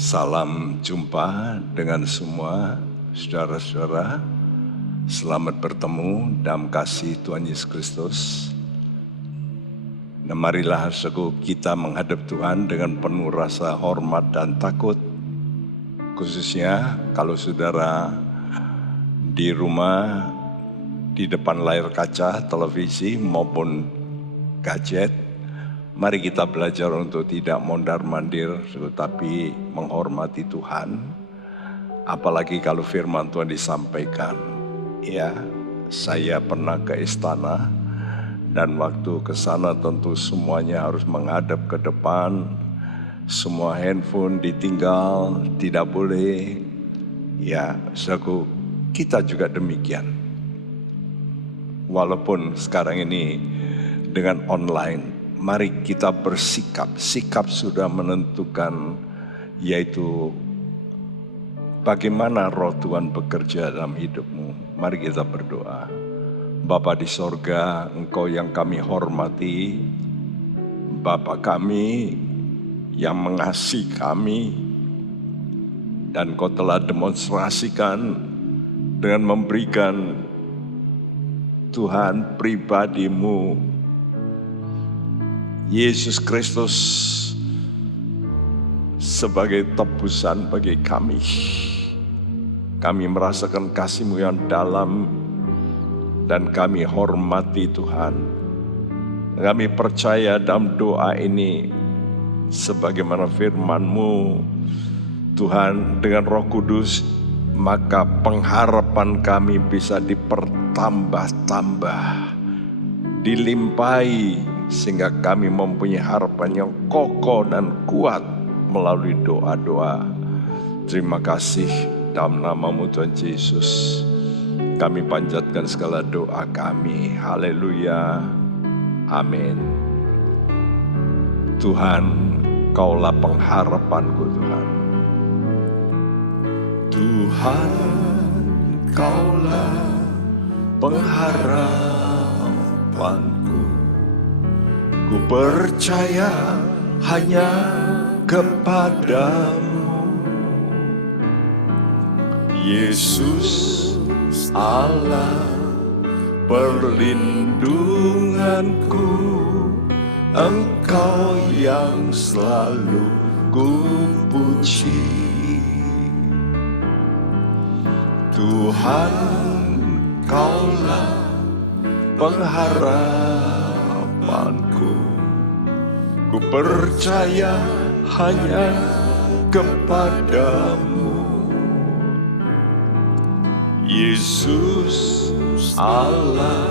Salam jumpa dengan semua saudara-saudara. Selamat bertemu dalam kasih Tuhan Yesus Kristus. Dan marilah saudaraku kita menghadap Tuhan dengan penuh rasa hormat dan takut. Khususnya kalau saudara di rumah, di depan layar kaca, televisi maupun gadget, mari kita belajar untuk tidak mondar-mandir, tetapi menghormati Tuhan. Apalagi kalau firman Tuhan disampaikan. Ya, saya pernah ke istana dan waktu ke sana tentu semuanya harus menghadap ke depan. Semua handphone ditinggal, tidak boleh. Ya, saudaraku, kita juga demikian. Walaupun sekarang ini dengan online, mari kita bersikap. Sikap sudah menentukan, yaitu bagaimana roh Tuhan bekerja dalam hidupmu. Mari kita berdoa. Bapa di sorga, Engkau yang kami hormati, Bapa kami yang mengasihi kami, dan Kau telah demonstrasikan dengan memberikan Tuhan pribadi-Mu, Yesus Kristus, sebagai tebusan bagi kami. Kami merasakan kasih-Mu yang dalam dan kami hormati Tuhan. Kami percaya dalam doa ini sebagaimana firman-Mu, Tuhan, dengan Roh Kudus, maka pengharapan kami bisa dipertambah-tambah, dilimpahi, sehingga kami mempunyai harapan yang kokoh dan kuat melalui doa-doa. Terima kasih dalam nama-Mu Tuhan Yesus. Kami panjatkan segala doa kami. Haleluya. Amin. Tuhan, Kaulah pengharapanku Tuhan. Tuhan, Kaulah pengharapanku. Ku percaya hanya kepadamu, Yesus Allah perlindunganku. Engkau yang selalu ku puji. Tuhan, Kaulah pengharapanku. Ku percaya hanya kepadamu, Yesus Allah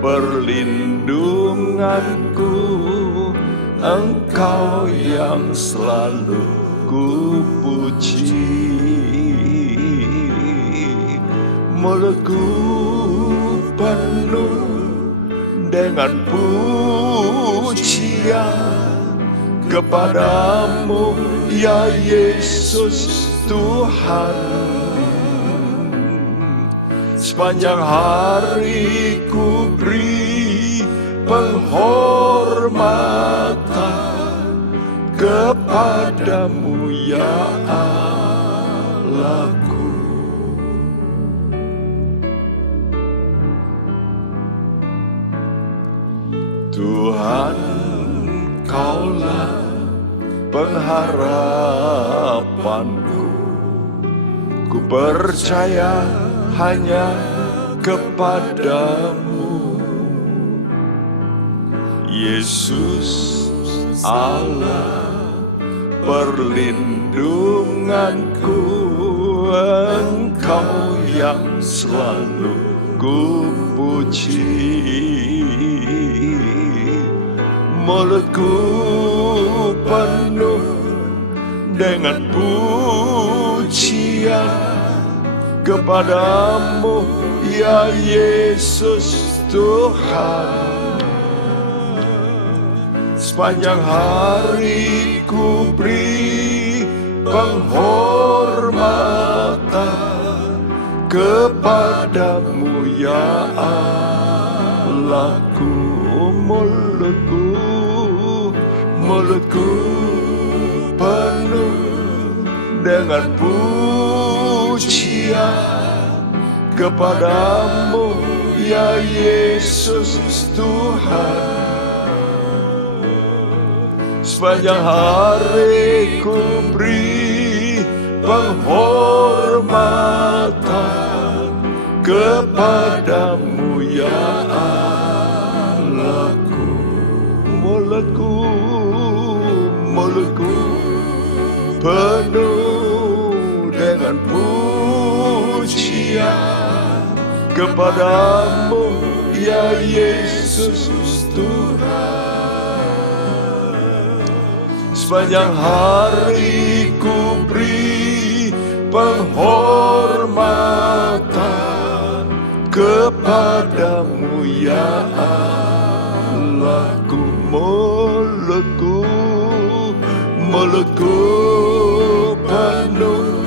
perlindunganku. Engkau yang selalu ku puji. Mulutku penuh dengan pujian kepadamu, ya Yesus Tuhan. Sepanjang hari ku beri penghormatan kepadamu, ya Allahku. Tuhan, Kaulah pengharapanku. Ku percaya hanya kepadamu, Yesus Allah perlindunganku. Engkau yang selalu ku puji. Mulutku penuh dengan pujian kepadamu, ya Yesus Tuhan. Sepanjang hari ku beri penghormatan kepadamu, ya Allahku. Mulutku penuh dengan pujian kepadamu ya Yesus Tuhan. Sepanjang hari ku beri penghormatan kepadamu ya Allahku. Mulutku penuh dengan pujian kepadamu ya Yesus Tuhan. Sepanjang hari ku beri penghormatan kepadamu ya Allahku. Mulutku penuh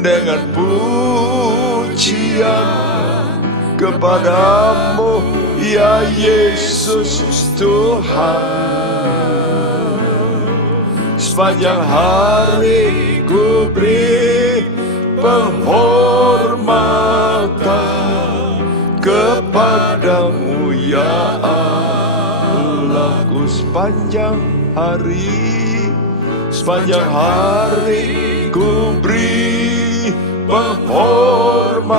dengan pujian kepadamu ya Yesus Tuhan. Sepanjang hari ku beri penghormatan kepadamu ya Allahku. Sepanjang hari ku beri penghormatan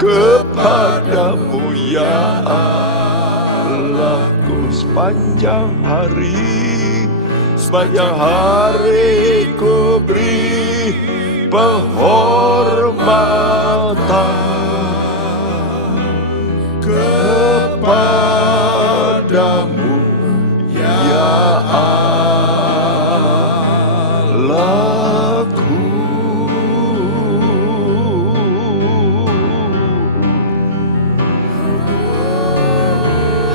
kepadamu ya Allahku. Sepanjang hari ku beri penghormatan kepadamu ya Allahku.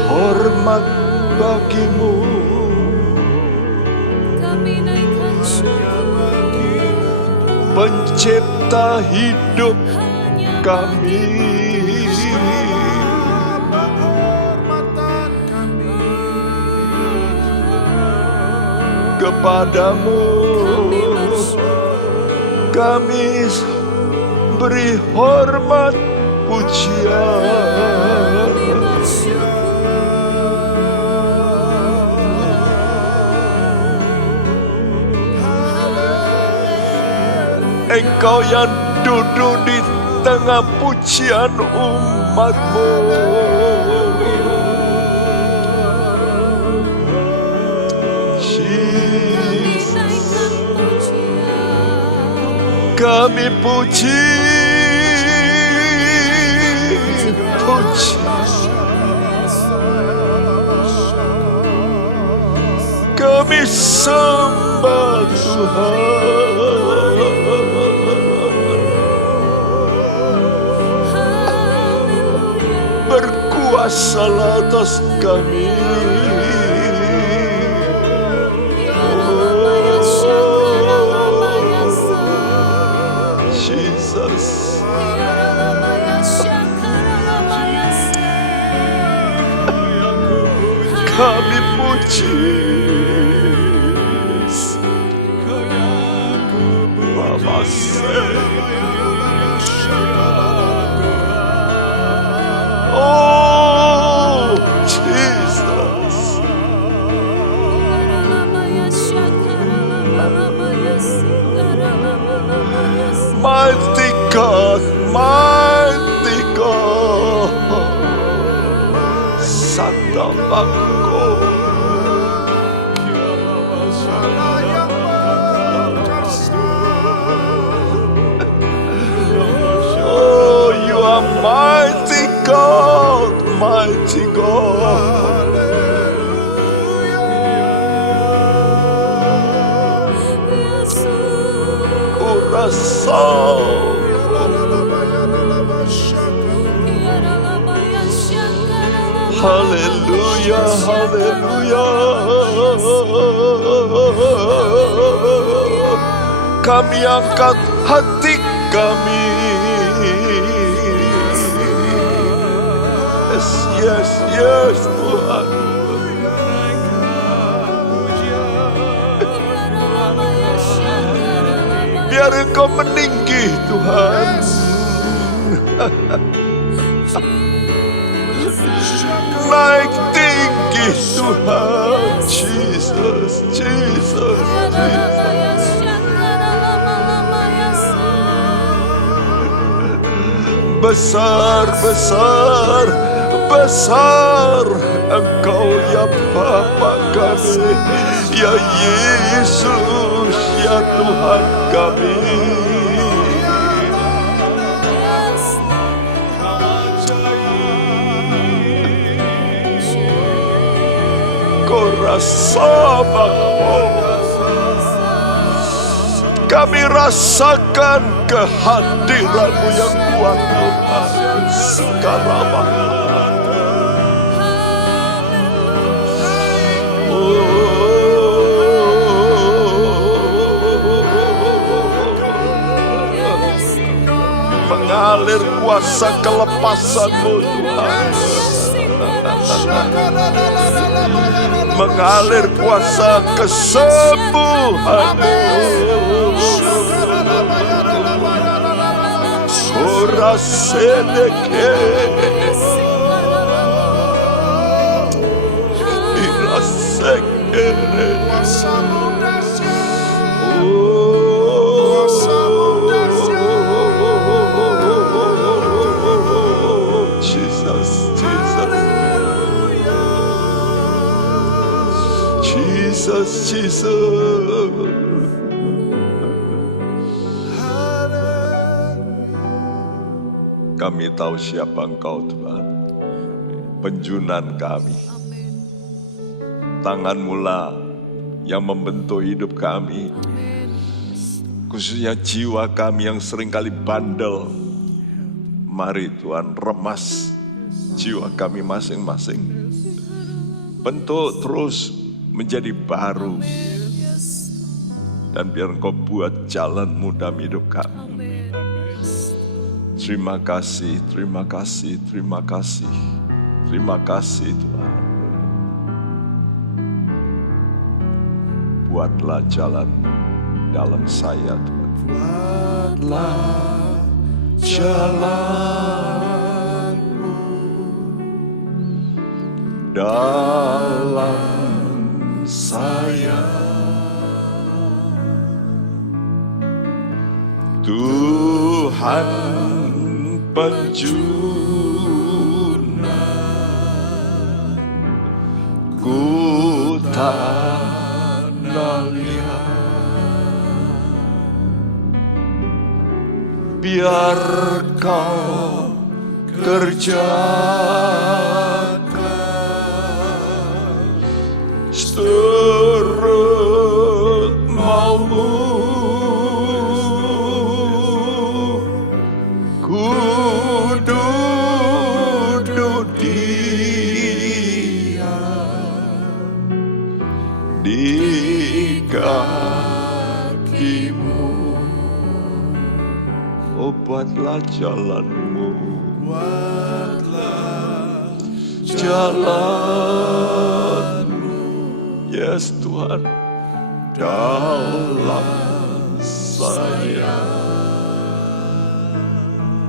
Hormat bagimu pencipta hidup kami. Kepadamu kami beri hormat pujian. Engkau yang duduk di tengah pujian umat-Mu. Kami puji, kami sembah Tuhan. Berkuasalah atas kami. Kami puji Bapa oh Jesus. Mighty God, mighty God. Satabak. Mighty God, mighty God. Coração. Haleluya, haleluya. Kami angkat hati kami. Yes, yes, Tuhan. Biar Engkau meninggi Tuhan. Naik tinggi Tuhan. Jesus, Jesus, Jesus. Besar, besar, besar Engkau ya Bapa kami, ya Yesus, ya Tuhan kami. Kau rasa kami rasakan kehadiran-Mu yang kuat Tuhan. Sekarang mengalir kuasa kelepasan-Mu Tuhan. Mengalir kuasa kesembuhan-Mu. Orasedeke irasekere Jesus, Jesus, Jesus, Jesus. Kami tahu siapa Engkau Tuhan, penjunan kami. Tangan-Mu lah yang membentuk hidup kami, khususnya jiwa kami yang seringkali bandel. Mari Tuhan remas jiwa kami masing-masing, bentuk terus menjadi baru, dan biar Engkau buat jalan-Mu dalam hidup kami. Terima kasih, terima kasih, terima kasih, terima kasih Tuhan. Buatlah jalan-Mu dalam saya Tuhan. Buatlah jalan-Mu dalam saya, Tuhan penjunan, ku tanah liat, biar Kau kerjakan seturut mau-Mu. Di kaki-Mu, oh buatlah jalan-Mu, buatlah jalan-Mu, yes Tuhan, dalam saya.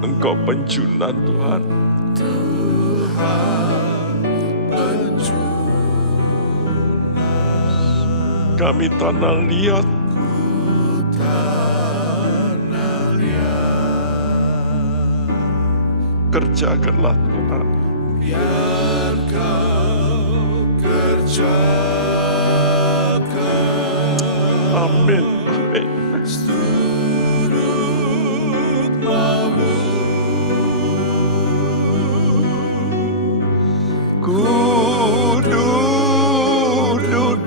Engkau penjunan Tuhan, Tuhan penjunan. Kami tanah liat, kerjakanlah Tuhan, biar Kau kerjakan. Amin, amin. Seturut mau-Mu, ku duduk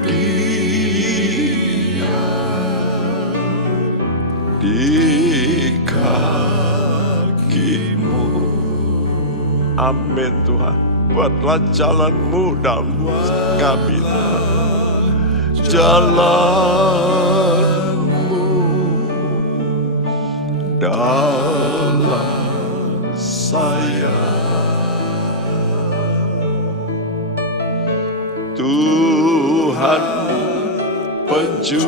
di kaki-Mu. Amin Tuhan. Buatlah jalan-Mu dalam kami Tuhan. Jalan-Mu dalam saya, Tuhan penjunan,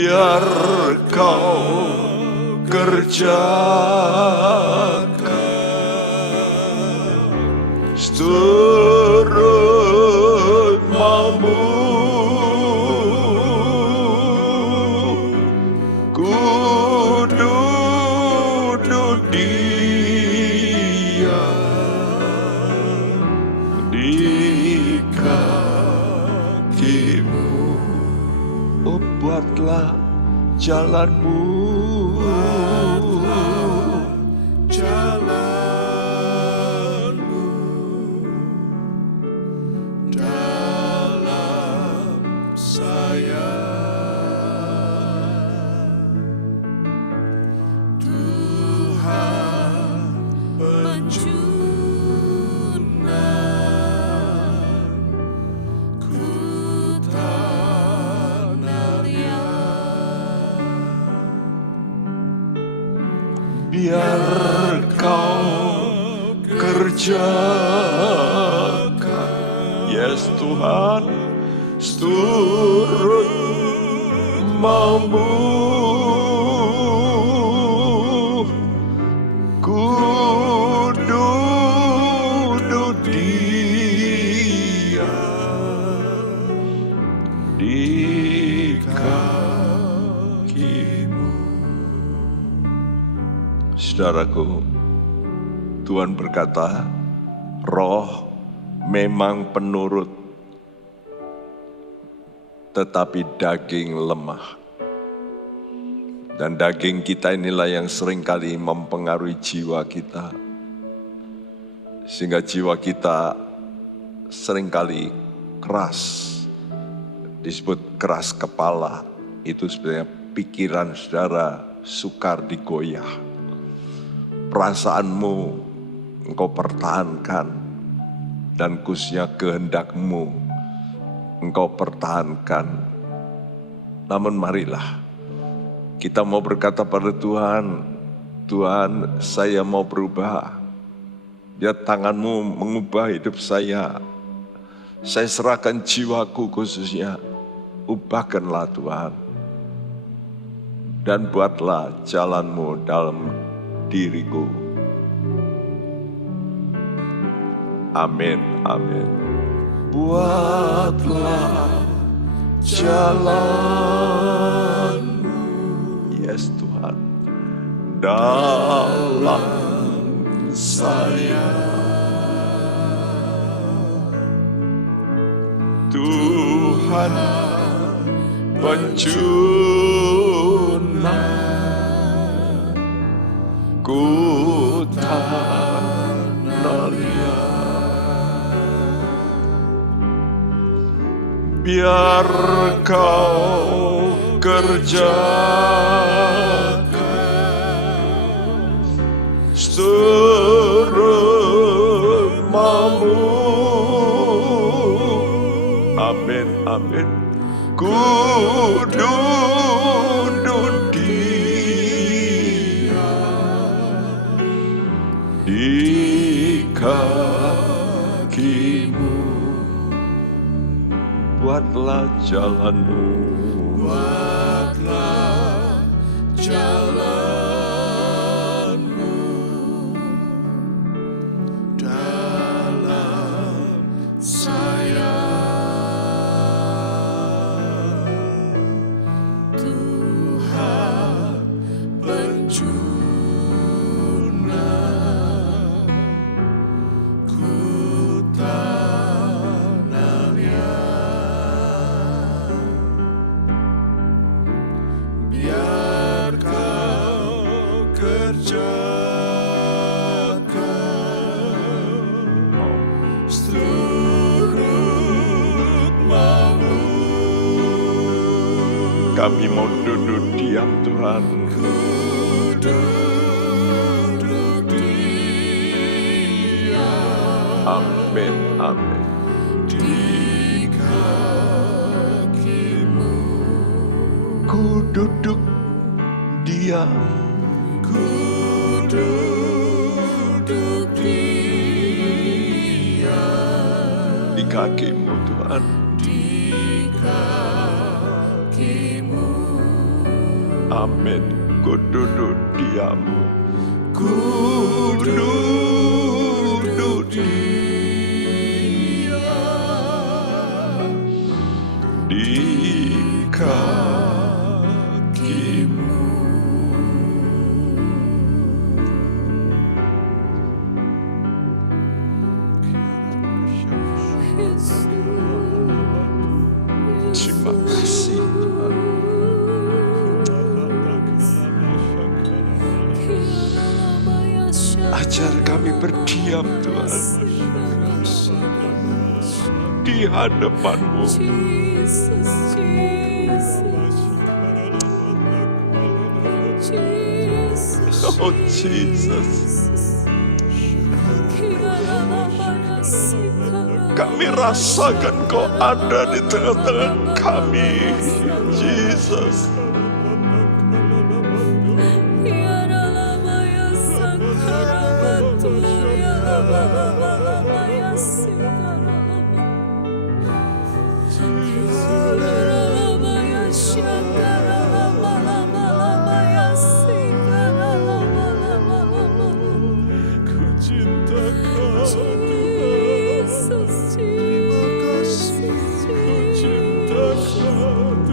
biar Kau kerjakan seturut maumu. Ku duduk diam di kakimu. Oh, buatlah jalanmu, dalam saya. Tuhan penjunan ku tanah liat. Biar Kau kerjakan, yes Tuhan, seturut maumu. Ku duduk diam di kakimu. Saudaraku, Tuhan berkata, roh memang penurut, tetapi daging lemah. Dan daging kita inilah yang seringkali mempengaruhi jiwa kita. Sehingga jiwa kita seringkali keras. Disebut keras kepala. Itu sebenarnya pikiran saudara sukar digoyah. Perasaanmu engkau pertahankan. Dan khususnya kehendakmu engkau pertahankan. Namun marilah kita mau berkata pada Tuhan, Tuhan, saya mau berubah. Biar tanganmu mengubah hidup saya. Saya serahkan jiwaku khususnya. Ubahkanlah Tuhan. Dan buatlah jalanmu dalam diriku. Amin, amin. Buatlah jalan, yes Tuhan, dalam saya. Tuhan penjunan ku tanah liat. Biar Kau kerjakan seturut maumu. Amin, amin. Ku duduk diam di kakimu. Buatlah jalanmu, buatlah jalanmu dalam saya. Tuhan penjunan ku tanah liat. Biar Kau kerjakan seturut maumu. Kami mau duduk diam Tuhan. Ku duduk diam. Amin, amin. Di kakimu. Ku duduk diam. Ku duduk diam di kakimu Tuhan. Di kakimu. Amin. Ku duduk diam. Ku duduk diam di kakimu. Terima kasih Tuhan. Ajar kami berdiam Tuhan di hadapan-Mu. Oh Jesus, kami rasakan Kau ada di tengah-tengah kami, Jesus.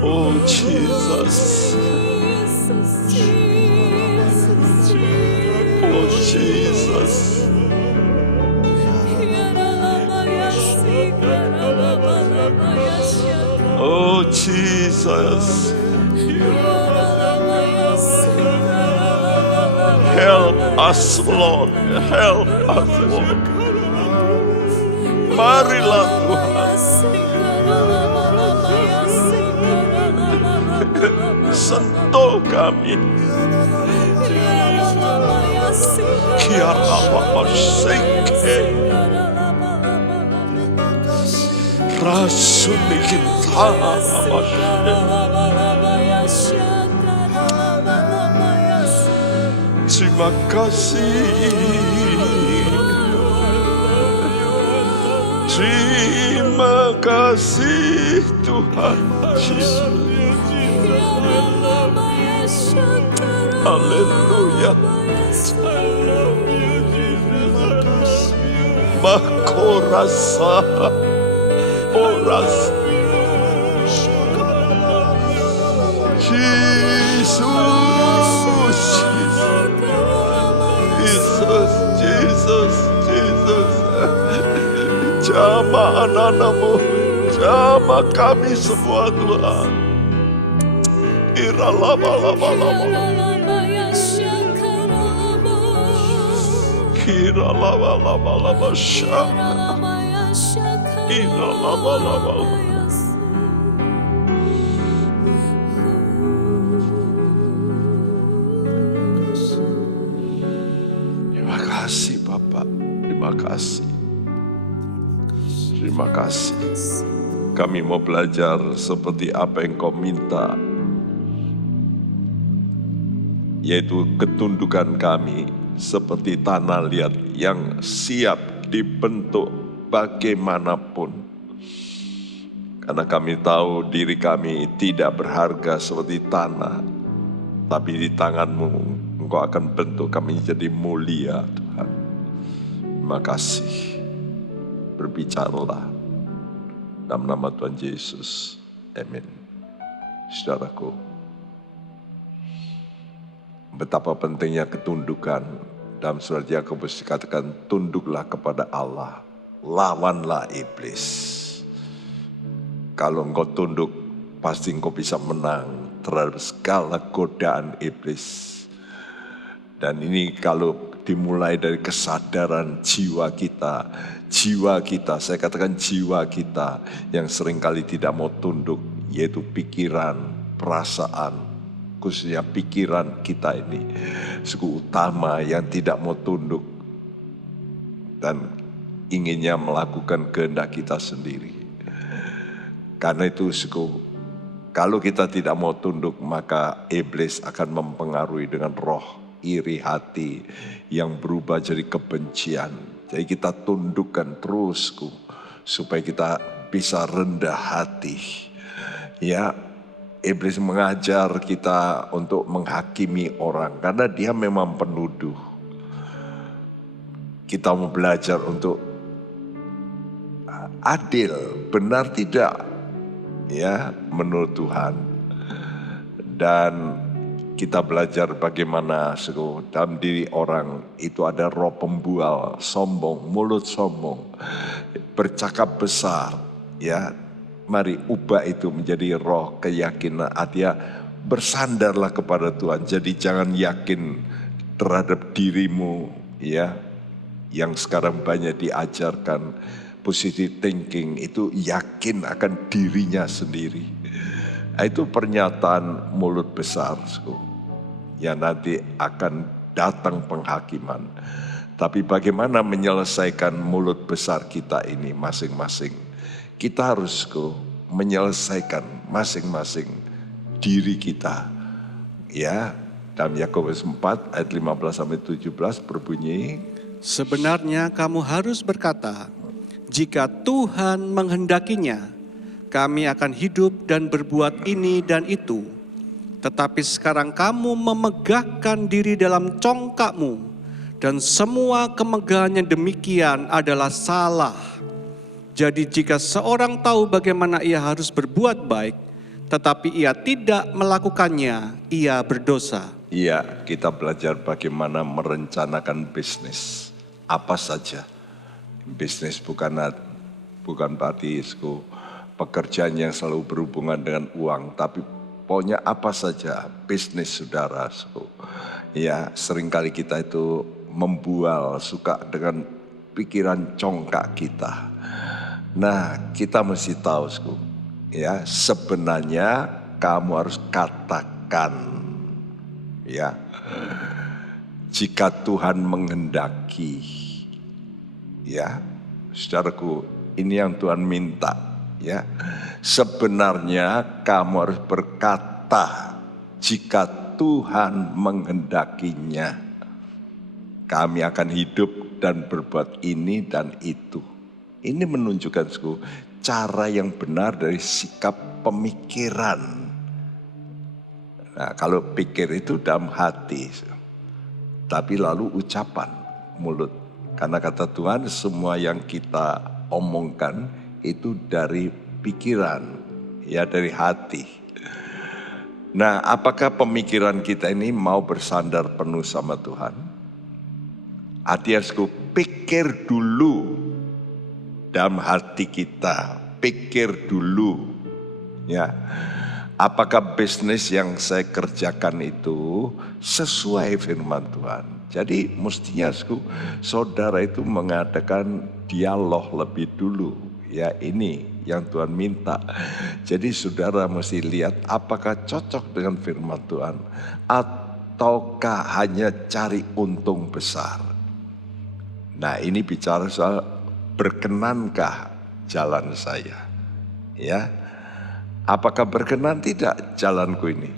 Oh Jesus, oh Jesus, oh Jesus, help us Lord, help us Lord. Marilah Tuhan, sentuh kami. Rasuni kita. Terima kasih. Terima kasih Tuhan Yesus. Haleluya. Makorasa oras Jesus, Jesus, Jesus, Jesus. Jamah anak-anak-Mu, jamah kami semua Tuhan. Iralama-lama-lama. Iralama-lama-lama syah. Iralama-lama. Terima kasih Bapak, terima kasih. Terima kasih. Kami mau belajar seperti apa yang Kau minta, yaitu ketundukan kami seperti tanah liat yang siap dibentuk bagaimanapun. Karena kami tahu diri kami tidak berharga seperti tanah, tapi di tangan-Mu Engkau akan bentuk kami jadi mulia Tuhan. Terima kasih. Berbicaralah dalam nama Tuhan Yesus. Amin. Saudaraku, betapa pentingnya ketundukan. Dalam surat Yakobus dikatakan, tunduklah kepada Allah, lawanlah iblis. Kalau engkau tunduk, pasti engkau bisa menang terhadap segala godaan iblis. Dan ini kalau dimulai dari kesadaran jiwa kita, saya katakan jiwa kita yang seringkali tidak mau tunduk, yaitu pikiran, perasaan, khususnya pikiran kita ini, suku utama yang tidak mau tunduk dan inginnya melakukan kehendak kita sendiri. Karena itu suku, kalau kita tidak mau tunduk, maka iblis akan mempengaruhi dengan roh iri hati yang berubah jadi kebencian. Jadi kita tundukkan terus supaya kita bisa rendah hati. Ya, Iblis mengajar kita untuk menghakimi orang karena dia memang penuduh. Kita mau belajar untuk adil, benar tidak, ya, menurut Tuhan. Dan kita belajar bagaimana dalam diri orang itu ada roh pembual, sombong, mulut sombong, bercakap besar, ya. Mari ubah itu menjadi roh keyakinan, artinya bersandarlah kepada Tuhan. Jadi jangan yakin terhadap dirimu, ya, yang sekarang banyak diajarkan positive thinking, itu yakin akan dirinya sendiri. Itu pernyataan mulut besar, yang nanti akan datang penghakiman. Tapi bagaimana menyelesaikan mulut besar kita ini masing-masing? Kita harus menyelesaikan masing-masing diri kita. Ya, dalam Yakobus 4 ayat 15 sampai 17 berbunyi, sebenarnya kamu harus berkata, jika Tuhan menghendakinya, kami akan hidup dan berbuat ini dan itu. Tetapi sekarang kamu memegahkan diri dalam congkakmu, dan semua kemegahan yang demikian adalah salah. Jadi jika seorang tahu bagaimana ia harus berbuat baik, tetapi ia tidak melakukannya, ia berdosa. Iya, kita belajar bagaimana merencanakan bisnis. Apa saja. Bisnis bukan berarti pekerjaan yang selalu berhubungan dengan uang, tapi pokoknya apa saja bisnis saudara. Ya, seringkali kita itu membual, suka dengan pikiran congkak kita. Nah, kita mesti tahu, ya, sebenarnya kamu harus katakan, ya, jika Tuhan menghendaki, ya, saudaraku, ini yang Tuhan minta, ya. Sebenarnya kamu harus berkata, jika Tuhan menghendakinya, kami akan hidup dan berbuat ini dan itu. Ini menunjukkan cara yang benar dari sikap pemikiran. Nah, kalau pikir itu dalam hati, tapi lalu ucapan mulut. Karena kata Tuhan semua yang kita omongkan itu dari pikiran, ya, dari hati. Nah, apakah pemikiran kita ini mau bersandar penuh sama Tuhan? Artinya pikir dulu dalam hati kita, pikir dulu, ya, apakah bisnis yang saya kerjakan itu sesuai firman Tuhan. Jadi mestinya saudara itu mengadakan dialog lebih dulu, ya, ini yang Tuhan minta. Jadi saudara mesti lihat apakah cocok dengan firman Tuhan ataukah hanya cari untung besar. Nah, ini bicara soal berkenankah jalan saya, ya? Apakah berkenan tidak jalanku ini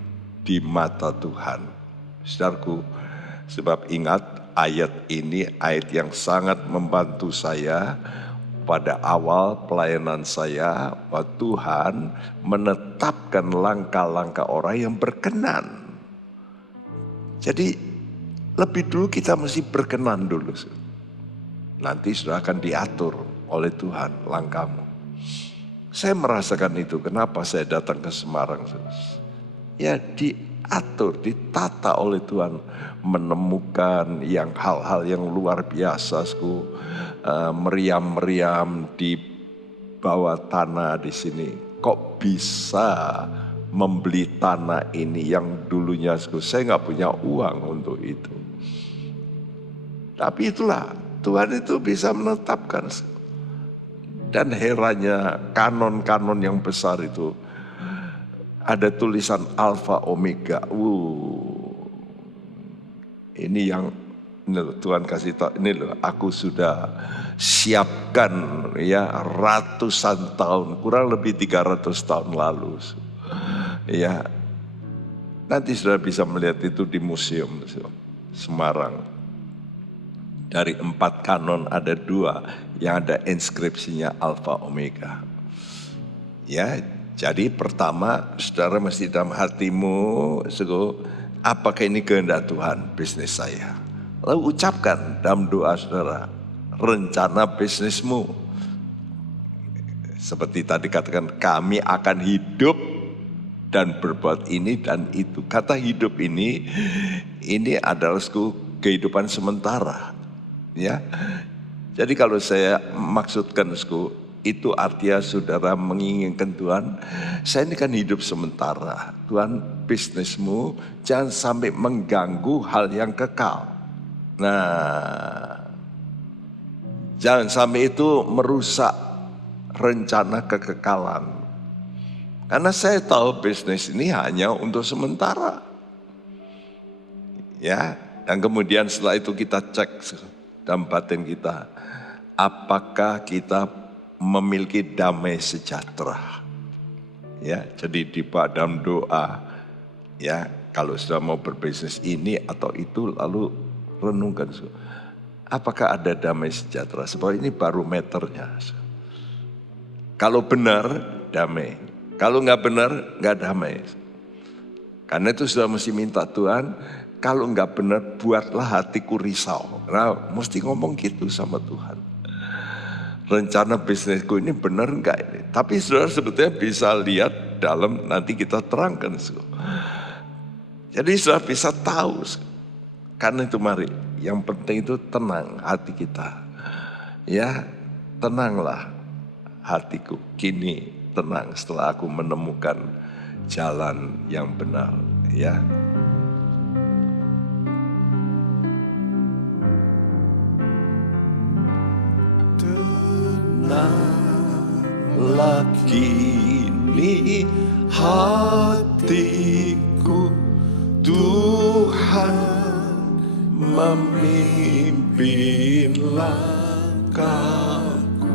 di mata Tuhan? Saudaraku, sebab ingat ayat ini ayat yang sangat membantu saya pada awal pelayanan saya, bahwa Tuhan menetapkan langkah-langkah orang yang berkenan. Jadi lebih dulu kita mesti berkenan dulu. Nanti sudah akan diatur oleh Tuhan langkahmu. Saya merasakan itu. Kenapa saya datang ke Semarang? Ya, diatur, ditata oleh Tuhan. Menemukan yang hal-hal yang luar biasa. Meriam-meriam di bawah tanah di sini. Kok bisa membeli tanah ini yang dulunya saya nggak punya uang untuk itu. Tapi itulah, Tuhan itu bisa menetapkan. Dan herannya kanon-kanon yang besar itu ada tulisan Alfa Omega. Ini yang Tuhan kasih tahu, ini loh, aku sudah siapkan, ya, ratusan tahun, kurang lebih 300 tahun lalu. Ya, nanti sudah bisa melihat itu di museum Semarang. Dari 4 kanon ada 2 yang ada inskripsinya Alfa Omega. Ya, Jadi pertama, saudara mesti dalam hatimu, apakah ini kehendak Tuhan bisnis saya? Lalu ucapkan dalam doa saudara, rencana bisnismu. Seperti tadi katakan, kami akan hidup dan berbuat ini dan itu. Kata hidup ini adalah kehidupan sementara. Ya, jadi kalau saya maksudkan itu artinya saudara menginginkan Tuhan, saya ini kan hidup sementara. Tuhan, bisnismu jangan sampai mengganggu hal yang kekal. Nah, jangan sampai itu merusak rencana kekekalan. Karena saya tahu bisnis ini hanya untuk sementara. Ya, dan kemudian setelah itu kita cek dalam batin kita, apakah kita memiliki damai sejahtera. Ya, jadi di dalam doa, ya, kalau sudah mau berbisnis ini atau itu, lalu renungkan, apakah ada damai sejahtera? Sebab ini barometernya. Kalau benar, damai. Kalau nggak benar, nggak damai. Karena itu sudah mesti minta Tuhan, kalau nggak benar, buatlah hatiku risau. Nah, mesti ngomong gitu sama Tuhan. Rencana bisnisku ini benar enggak ini? Tapi saudara sebetulnya bisa lihat dalam, nanti kita terangkan. Jadi saudara bisa tahu. Karena itu mari, yang penting itu tenang hati kita. Ya, tenanglah hatiku. Kini tenang setelah aku menemukan jalan yang benar. Ya. Tenanglah kini hatiku, Tuhan memimpin langkahku.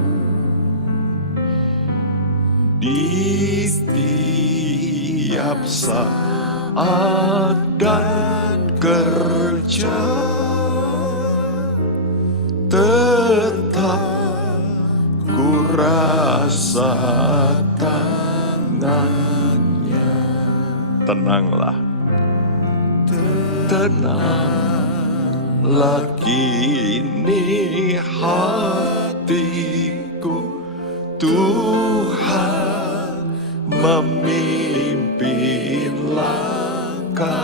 Di setiap saat dan kerja, tetap ku rasa tangannya. Tenanglah, tenanglah kini hatiku, Tuhan memimpin langkahku.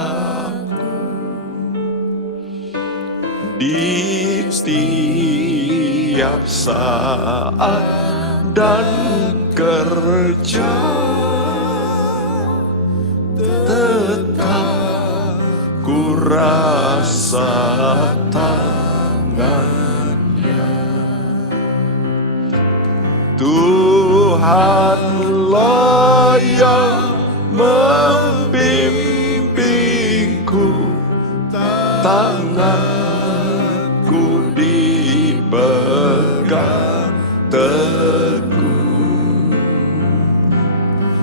Di setiap saat dan kerja, tetap ku rasa tangannya. Tuhanlah yang membimbingku, tanganku dipegang teguh.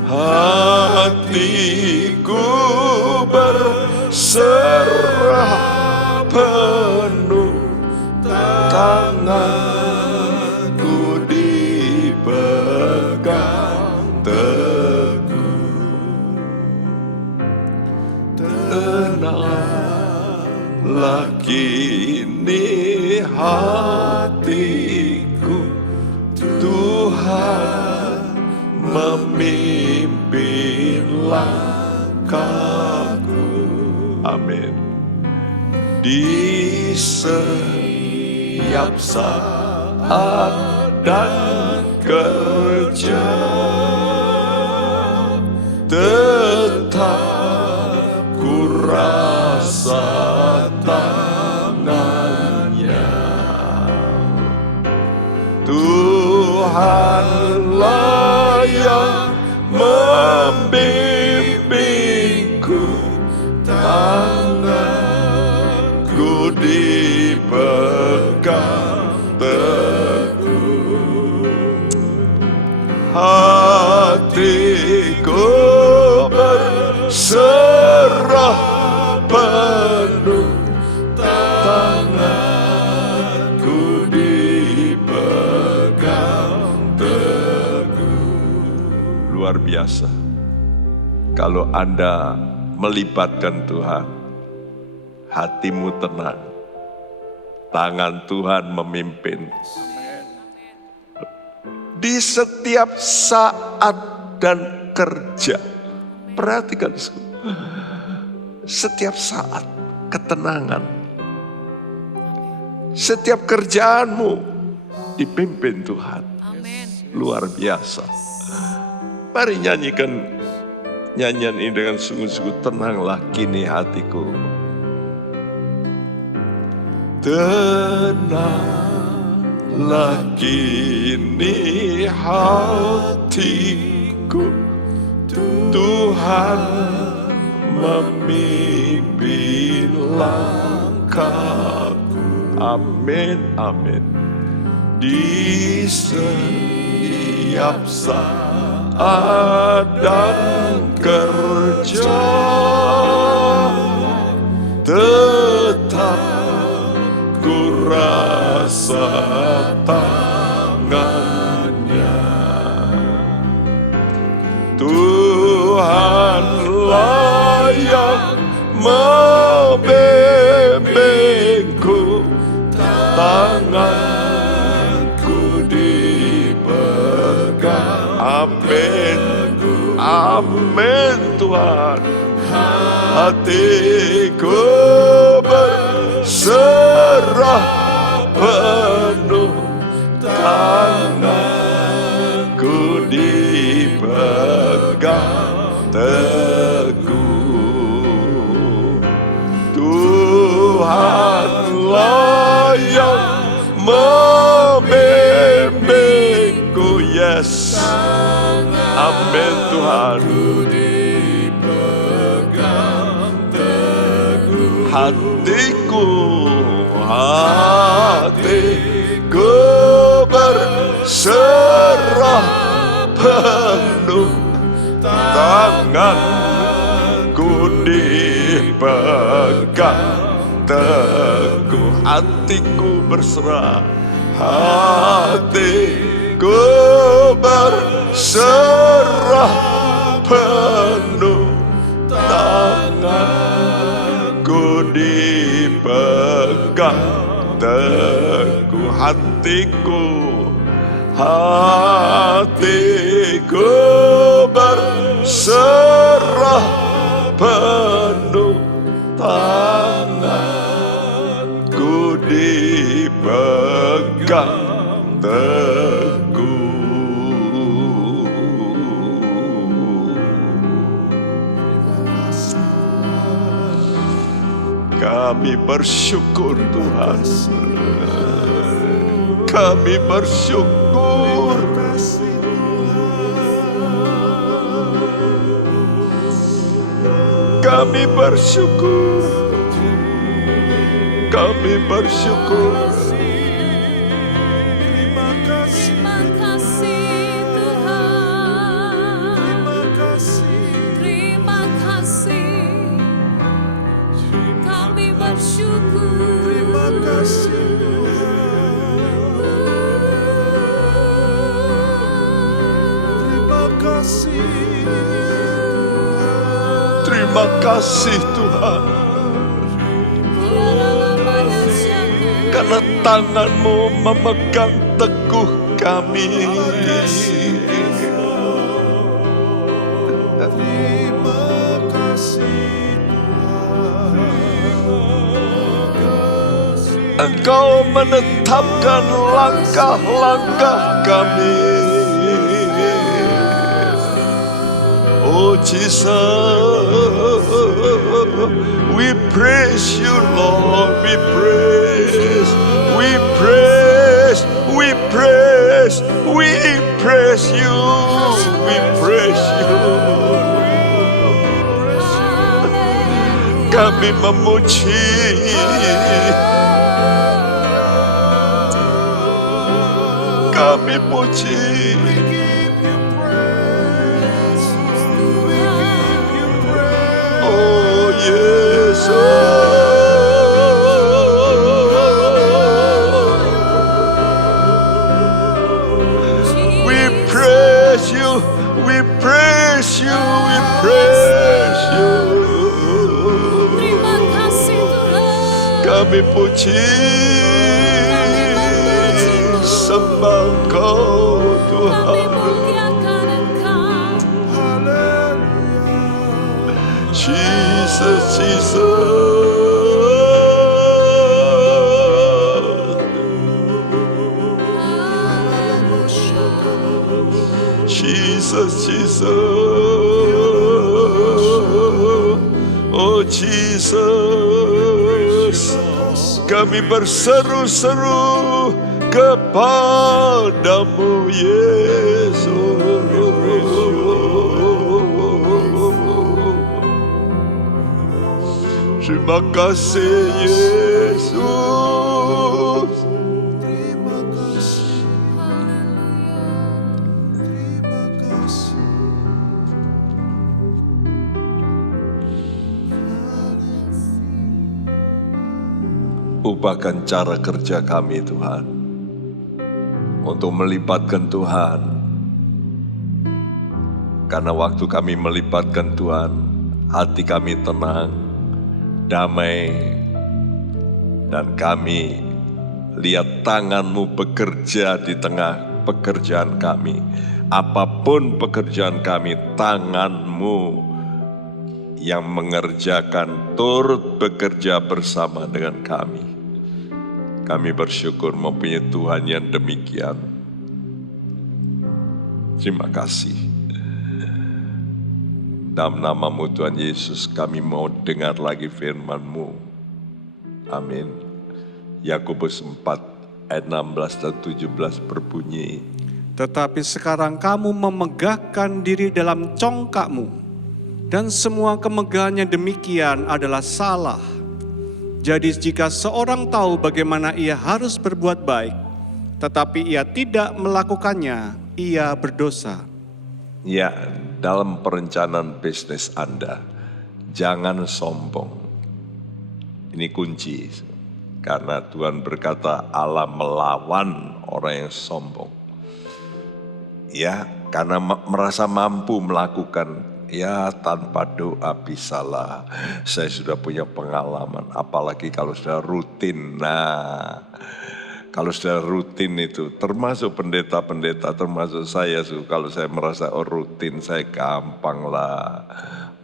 Hatiku berserah penuh, tanganku dipegang teguh. Tenanglah kini hatiku, Tuhan memimpin langkahku. Amin. Di setiap saat dan kerja, tetap ku rasa tangannya. Tuhanlah yang membimbingku, tanganku dipegang teguh. Hatiku berserah penuh, tanganku dipegang teguh. Luar biasa. Kalau Anda melibatkan Tuhan, hatimu tenang. Tangan Tuhan memimpin. Di setiap saat dan kerja. Perhatikan, setiap saat ketenangan. Setiap kerjaanmu dipimpin Tuhan. Luar biasa. Mari nyanyikan nyanyian ini dengan sungguh-sungguh. Tenanglah kini hatiku. Tenanglah kini hatiku, Tuhan memimpin langkahku. Amin, amin. Di setiap saat dan kerja, tetap ku rasa tangannya. Tuhanlah yang membimbingku, tanganku dipegang. Amin, amin Tuhan. Hatiku berserah penuh, tanganku dipegang teguh. Tuhanlah yang membimbingku. Yes, amin Tuhan. Hatiku berserah penuh, tanganku dipegang teguh. Hatiku berserah, hatiku berserah penuh, tanganku dipegang teguh. Hatiku berserah penuh, tanganku dipegang teguh. Kami bersyukur Tuhan. Kami bersyukur. Kami bersyukur. Kami bersyukur. Terima kasih Tuhan. Terima kasih. Kami bersyukur. Terima kasih. Terima kasih Tuhan, karena tangan-Mu memegang teguh kami. Engkau menetapkan langkah-langkah kami. Oh Jesus, we praise you, Lord. We praise, we praise, we praise, we praise you, we praise you. Kami memuji, kami puji. Oh yes, we praise you, we praise Kami puji, sembah Engkau Kami Tuhan. muliakan Engkau. Jesus, Jesus. Jesus, Jesus. Oh Jesus. Kami berseru-seru kepadamu Yesus. Terima kasih Yesus. Terima kasih. Terima kasih. Ubahkan cara kerja kami Tuhan, untuk melibatkan Tuhan. Karena waktu kami melibatkan Tuhan, hati kami tenang, damai, dan kami lihat tangan-Mu bekerja di tengah pekerjaan kami. Apapun pekerjaan kami, tangan-Mu yang mengerjakan, turut bekerja bersama dengan kami. Kami bersyukur mempunyai Tuhan yang demikian. Terima kasih. Dalam nama-Mu Tuhan Yesus, kami mau dengar lagi firman-Mu. Amin. Yakobus 4 ayat 16 dan 17 berbunyi, Tetapi sekarang kamu memegahkan diri dalam congkakmu, dan semua kemegahannya demikian adalah salah. Jadi jika seorang tahu bagaimana ia harus berbuat baik, tetapi ia tidak melakukannya, ia berdosa. ya, dalam perencanaan bisnis Anda, jangan sombong. Ini kunci, karena Tuhan berkata Allah melawan orang yang sombong. Ya, karena merasa mampu melakukan, ya tanpa doa bisalah. Saya sudah punya pengalaman, apalagi kalau sudah rutin. Nah, kalau sudah rutin itu, termasuk pendeta-pendeta, termasuk saya, kalau saya merasa rutin, saya gampang lah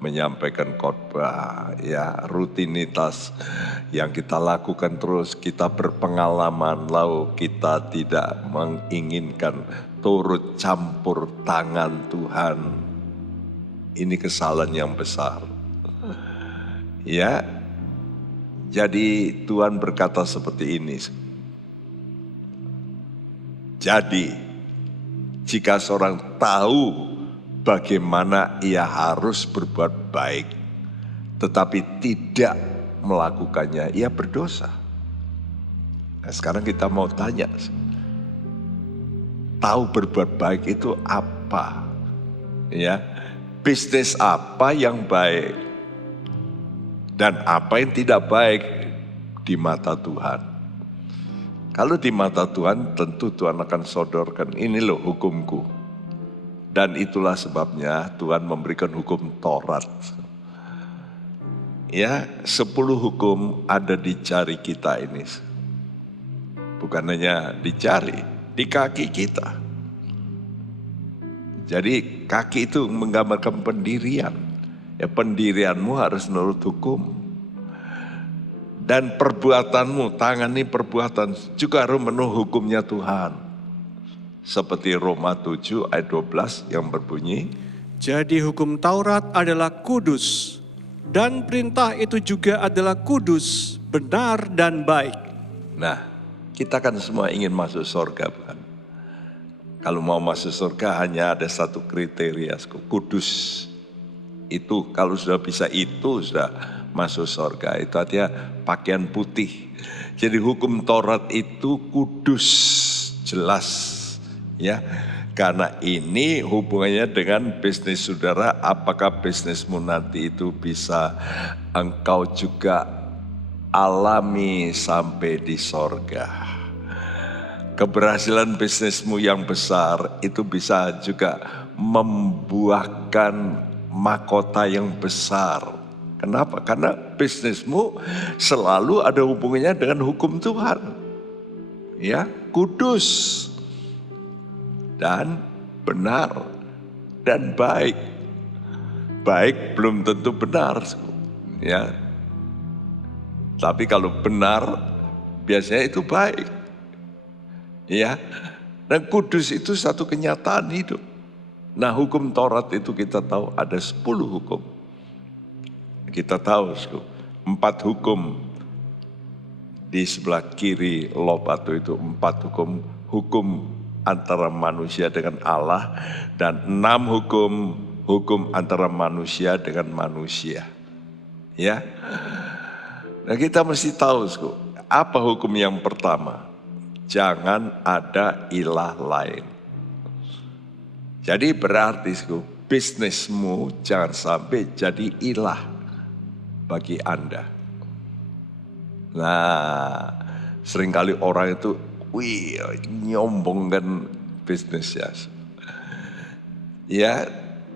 menyampaikan khotbah. Ya, rutinitas yang kita lakukan terus, kita berpengalaman, lalu kita tidak menginginkan turut campur tangan Tuhan. Ini kesalahan yang besar. Ya, jadi Tuhan berkata seperti ini. Jadi, jika seorang tahu bagaimana ia harus berbuat baik, tetapi tidak melakukannya, ia berdosa. Nah, sekarang kita mau tanya, tahu berbuat baik itu apa? Ya, bisnis apa yang baik dan apa yang tidak baik di mata Tuhan? Kalau di mata Tuhan, tentu Tuhan akan sodorkan, ini loh hukumku. Dan itulah sebabnya Tuhan memberikan hukum Taurat. Ya, 10 hukum ada di jari kita ini. Bukan hanya di jari, di kaki kita. Jadi kaki itu menggambarkan pendirian. Ya, pendirianmu harus menurut hukum. Dan perbuatanmu, tangan ini perbuatan, juga harus menurut hukumnya Tuhan. Seperti Roma 7 ayat 12 yang berbunyi, Jadi hukum Taurat adalah kudus, dan perintah itu juga adalah kudus, benar dan baik. nah kita kan semua ingin masuk surga, bukan? Kalau mau masuk surga hanya ada satu kriteria, kudus. Itu kalau sudah bisa itu sudah masuk surga. Itu artinya pakaian putih. Jadi hukum Taurat itu kudus, jelas. Ya, karena ini hubungannya dengan bisnis saudara. Apakah bisnismu nanti itu bisa engkau juga alami sampai di sorga? Keberhasilan bisnismu yang besar itu bisa juga membuahkan mahkota yang besar. Kenapa? Karena bisnismu selalu ada hubungannya dengan hukum Tuhan. Ya, kudus dan benar dan baik. Baik belum tentu benar, ya. Tapi kalau benar biasanya itu baik. Ya. Dan kudus itu satu kenyataan hidup. Nah, hukum Taurat itu kita tahu ada 10 hukum. Kita tahu 4 hukum di sebelah kiri Lobato itu 4 hukum. Hukum antara manusia dengan Allah dan 6 hukum antara manusia dengan manusia. Ya. Nah, kita mesti tahu apa hukum yang pertama? Jangan ada ilah lain. Jadi berarti bisnismu jangan sampai jadi ilah bagi Anda. Nah, seringkali orang itu nyombongkan bisnisnya. Ya,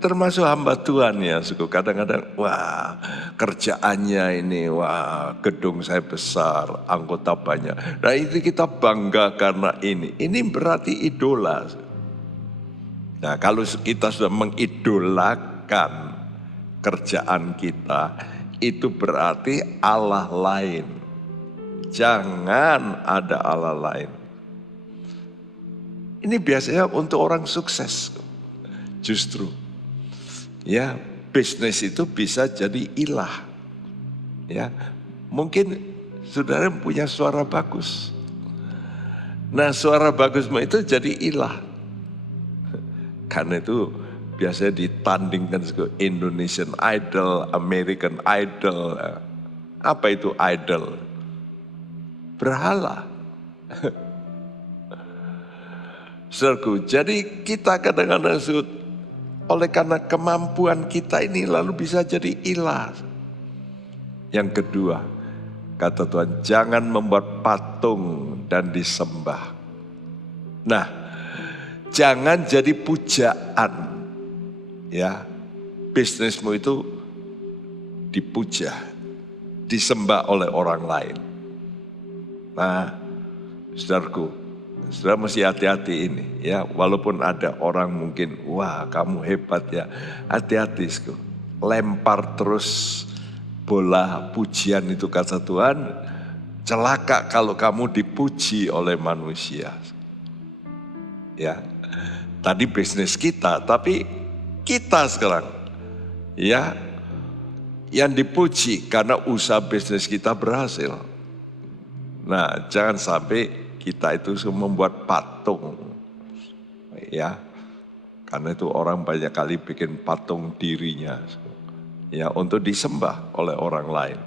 termasuk hamba Tuhan ya, kadang-kadang wah kerjaannya ini, wah gedung saya besar, anggota banyak. Nah itu kita bangga karena ini berarti idola. Nah kalau kita sudah mengidolakan kerjaan kita, itu berarti Allah lain. Jangan ada Allah lain. Ini biasanya untuk orang sukses justru. Ya, bisnis itu bisa jadi ilah. Ya, mungkin saudara punya suara bagus. Nah, suara bagusmu itu jadi ilah. Karena itu biasanya ditandingkan Indonesian Idol, American Idol. Apa itu idol? Berhala. Saudaraku, jadi kita kadang-kadang oleh karena kemampuan kita ini lalu bisa jadi ilah. Yang kedua, kata Tuhan, jangan membuat patung dan disembah. Nah, jangan jadi pujaan. Ya, bisnismu itu dipuja, disembah oleh orang lain. Nah, saudaraku, saudara mesti hati-hati ini ya, walaupun ada orang mungkin, wah kamu hebat ya, hati-hati, lempar terus bola pujian itu kata Tuhan, celaka kalau kamu dipuji oleh manusia. Ya, tadi bisnis kita, tapi kita sekarang, ya, yang dipuji karena usaha bisnis kita berhasil. Nah, jangan sampai kita itu membuat patung, ya, karena itu orang banyak kali bikin patung dirinya, ya, untuk disembah oleh orang lain,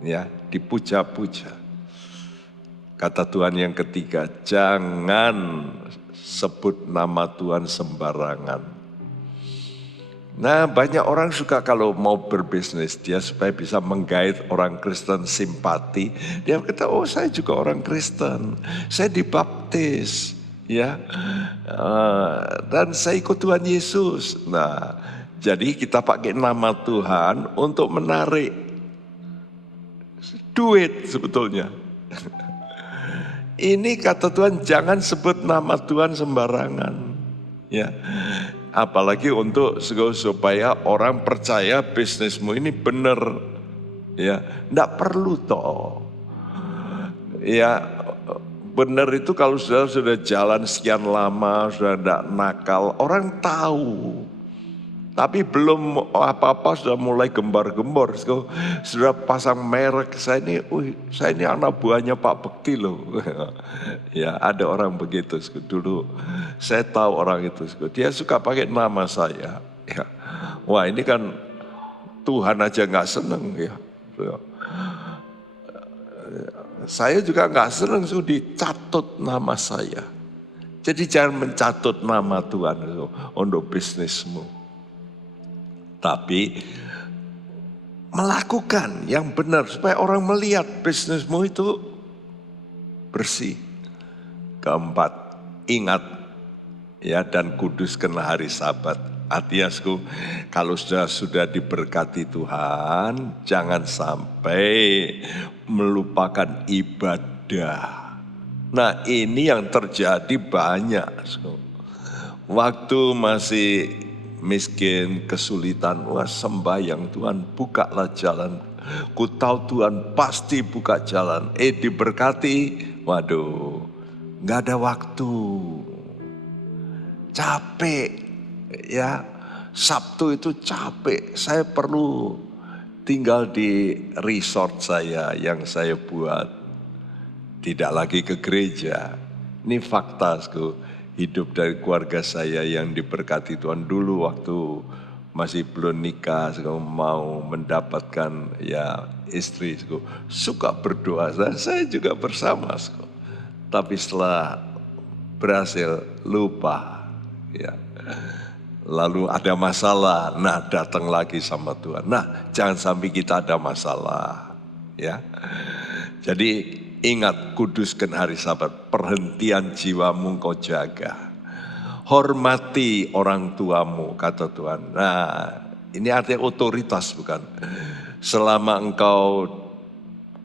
ya, dipuja-puja. Kata Tuhan yang ketiga, jangan sebut nama Tuhan sembarangan. Nah, banyak orang suka kalau mau berbisnis, dia supaya bisa menggait orang Kristen simpati. Dia kata, oh saya juga orang Kristen, saya dibaptis, ya, dan saya ikut Tuhan Yesus. Nah, jadi kita pakai nama Tuhan untuk menarik duit sebetulnya. Ini kata Tuhan, jangan sebut nama Tuhan sembarangan, ya. Apalagi untuk supaya orang percaya bisnismu ini benar, ya, enggak perlu toh, ya, benar itu kalau sudah jalan sekian lama, sudah enggak nakal, orang tahu, tapi belum apa-apa sudah mulai gembar-gembor, sudah pasang merek, saya ini anak buahnya Pak Bekti loh, ya ada orang begitu dulu. Saya tahu orang itu, dia suka pakai nama saya. Ya. Wah ini kan Tuhan aja nggak seneng ya. Saya juga nggak seneng dicatut nama saya. Jadi jangan mencatut nama Tuhan untuk bisnismu. Tapi melakukan yang benar supaya orang melihat bisnismu itu bersih. Keempat, ingat. Ya, dan kuduskanlah hari Sabat. Artinya kalau sudah diberkati Tuhan, jangan sampai melupakan ibadah. Nah ini yang terjadi banyak. Waktu masih miskin, kesulitan, wah sembahyang, Tuhan bukalah jalan. Ku tahu Tuhan pasti buka jalan. Diberkati, waduh, nggak ada waktu. Capek, ya. Sabtu itu capek. Saya perlu tinggal di resort saya yang saya buat. Tidak lagi ke gereja. Ini fakta, hidup dari keluarga saya yang diberkati Tuhan dulu waktu masih belum nikah, mau mendapatkan ya istri, suka berdoa. Saya juga bersama, tapi setelah berhasil lupa, ya. Lalu ada masalah, nah datang lagi sama Tuhan. Nah jangan sampai kita ada masalah, ya. Jadi ingat, kuduskan hari Sabat, perhentian jiwamu kau jaga. Hormati orang tuamu, kata Tuhan. Nah ini artinya otoritas, bukan? Selama engkau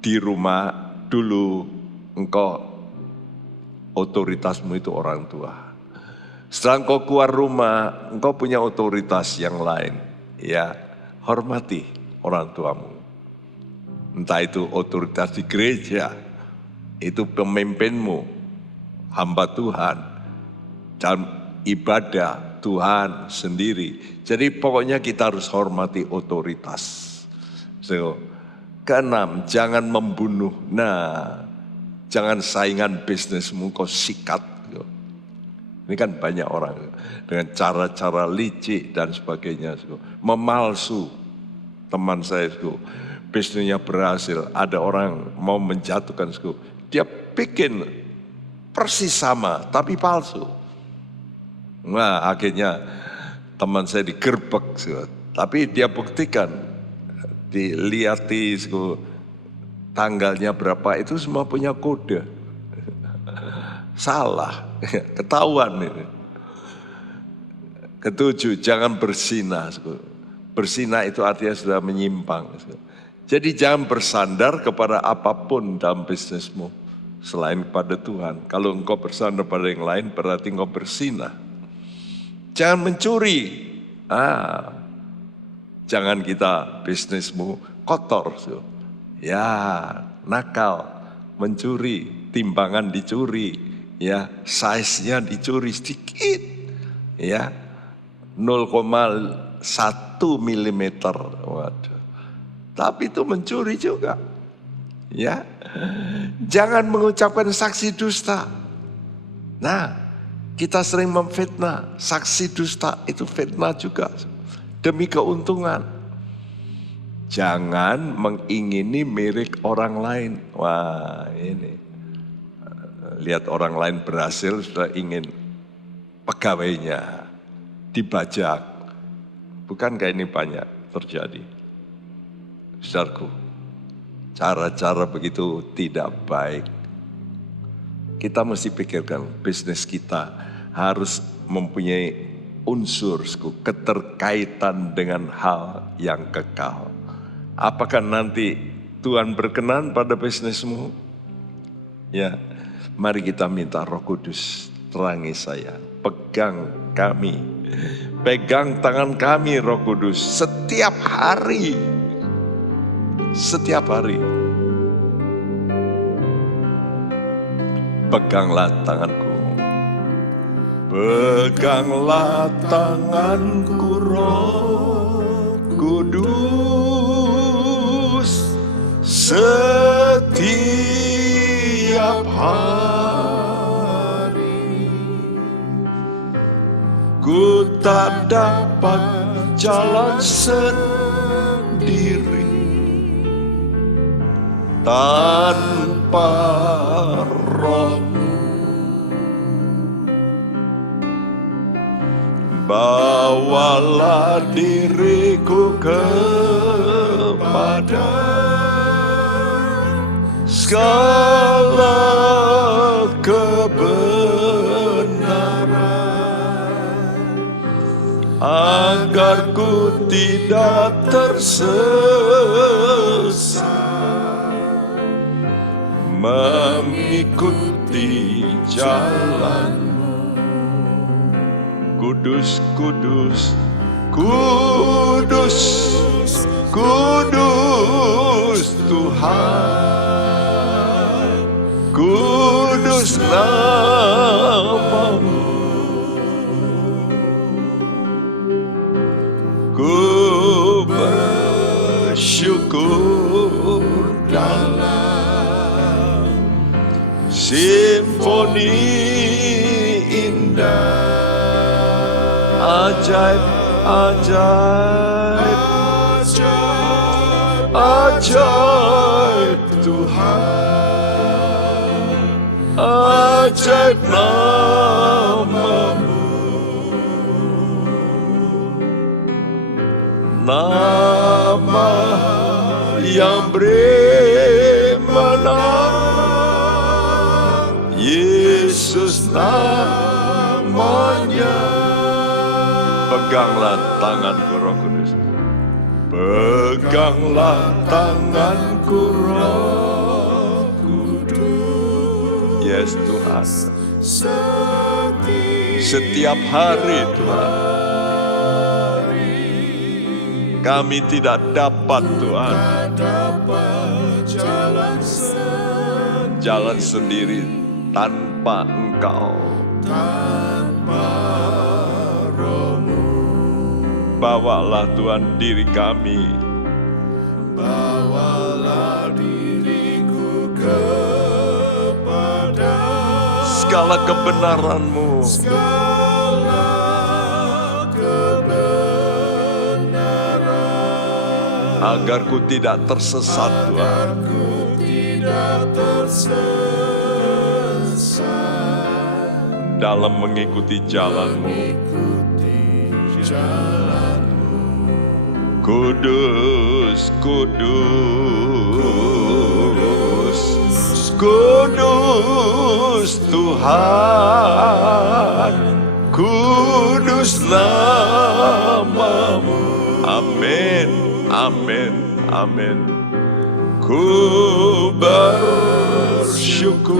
di rumah dulu, engkau otoritasmu itu orang tua. Setelah engkau keluar rumah, engkau punya otoritas yang lain. Ya, hormati orang tuamu. Entah itu otoritas di gereja, itu pemimpinmu, hamba Tuhan, dan ibadah Tuhan sendiri. Jadi pokoknya kita harus hormati otoritas. Keenam, jangan membunuh. Nah, jangan saingan bisnismu kau sikat. Ini kan banyak orang dengan cara-cara licik dan sebagainya. Memalsu. Teman saya, bisnisnya berhasil. Ada orang mau menjatuhkan, dia bikin persis sama tapi palsu. Nah akhirnya teman saya digerbek. Tapi dia buktikan, dilihati tanggalnya berapa, itu semua punya kode. Salah, ketahuan ini. Ketujuh, jangan bersinah. Bersinah itu artinya sudah menyimpang. Jadi jangan bersandar kepada apapun dalam bisnismu selain kepada Tuhan. Kalau engkau bersandar pada yang lain berarti engkau bersinah. Jangan mencuri. Jangan kita bisnismu kotor. Ya, nakal, mencuri, timbangan dicuri. Ya, size-nya dicuri sedikit, ya, 0,1 milimeter, waduh, tapi itu mencuri juga, ya. Jangan mengucapkan saksi dusta. Nah, kita sering memfitnah, saksi dusta itu fitnah juga, demi keuntungan. Jangan mengingini milik orang lain. Wah ini. Lihat orang lain berhasil, sudah ingin pegawainya dibajak. Bukankah ini banyak terjadi? Saudaraku, cara-cara begitu tidak baik. Kita mesti pikirkan bisnis kita harus mempunyai unsur keterkaitan dengan hal yang kekal. Apakah nanti Tuhan berkenan pada bisnismu? Ya. Mari kita minta Roh Kudus, terangi saya, pegang kami, pegang tangan kami Roh Kudus setiap hari, setiap hari. Peganglah tanganku, peganglah tanganku Roh Kudus setiap hari. Ku tak dapat jalan sendiri tanpa Roh-Mu. Bawalah diriku kepada segala kebenaran. agar ku tidak tersesat, mengikuti jalan-Mu. Kudus, kudus, kudus, kudus Tuhan, kudus nama-Mu. Ku bersyukur dalam simfoni indah, ajaib, ajaib, ajaib Tuhan, ajaib nama-Mu. Nama yang beri menang, Yesus namanya. Peganglah tanganku Roh Kudus, peganglah tanganku Roh Kudus. Yes Tuhan, setiap hari Tuhan, kami tidak dapat Tuhan jalan sendiri tanpa Engkau. Bawalah Tuhan diri kami, bawalah diriku kepada segala kebenaran-Mu, agar ku tidak tersesat Tuhan, dalam mengikuti jalan-Mu. Kudus, kudus, kudus Tuhan, kudus nama-Mu. Amin, amin, amin. Ku bersyukur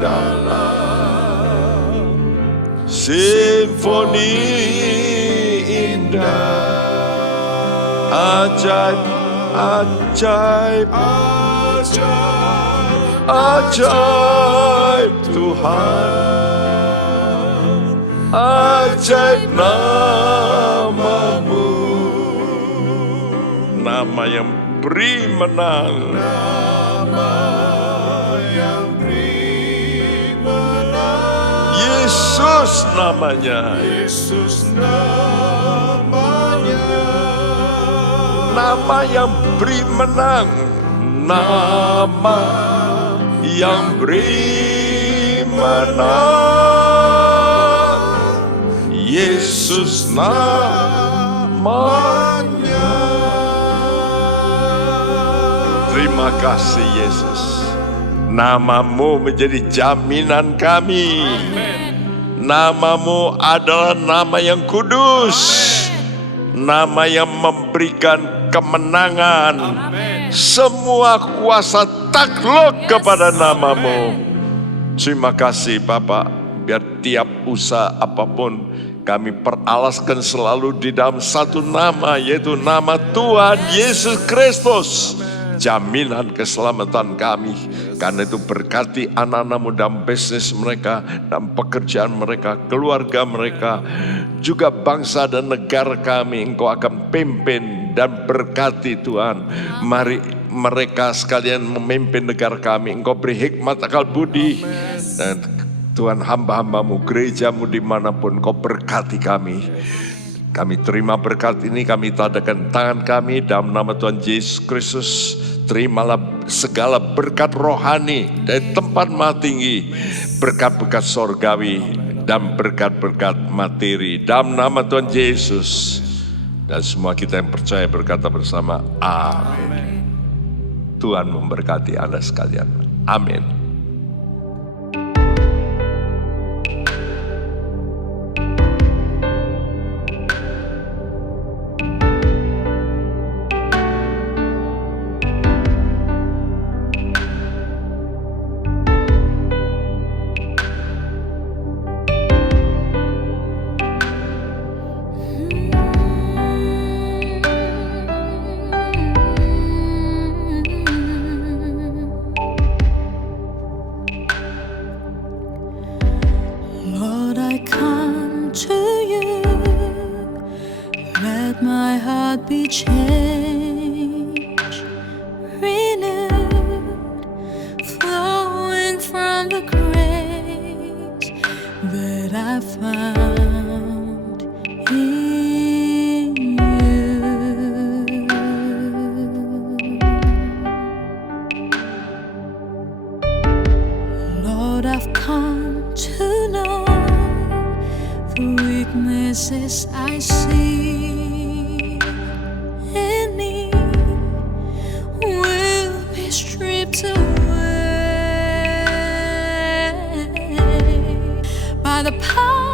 dalam simfoni indah, ajaib, ajaib, ajaib, ajaib Tuhan, ajaib nama-Mu. Nama yang beri menang, nama yang beri menang, Yesus namanya, Yesus namanya. Nama yang beri menang, nama yang beri menang, Yesus namanya. Terima kasih Yesus, nama-Mu menjadi jaminan kami. Nama-Mu adalah nama yang kudus, nama yang memberikan kemenangan. Semua kuasa takluk kepada nama-Mu. Terima kasih Bapak, biar tiap usaha apapun kami peralaskan selalu di dalam satu nama, yaitu nama Tuhan Yesus Kristus. Jaminan keselamatan kami. Karena itu berkati anak-anak-Mu dalam bisnis mereka, dalam pekerjaan mereka, keluarga mereka, juga bangsa dan negara kami. Engkau akan pimpin dan berkati Tuhan. Mari mereka sekalian memimpin negara kami. Engkau beri hikmat, akal budi. Dan Tuhan, hamba-hamba-Mu, gereja-Mu dimanapun, Engkau berkati kami. Kami terima berkat ini, kami tadakan tangan kami dalam nama Tuhan Yesus Kristus. Terimalah segala berkat rohani dari tempat maha tinggi, berkat-berkat sorgawi dan berkat-berkat materi dalam nama Tuhan Yesus. Dan semua kita yang percaya berkata bersama, amin. Tuhan memberkati Anda sekalian. Amin. heart be changed, renewed, flowing from the grace that I found in you. Lord, I've come to know the weaknesses I see in me will be stripped away by the power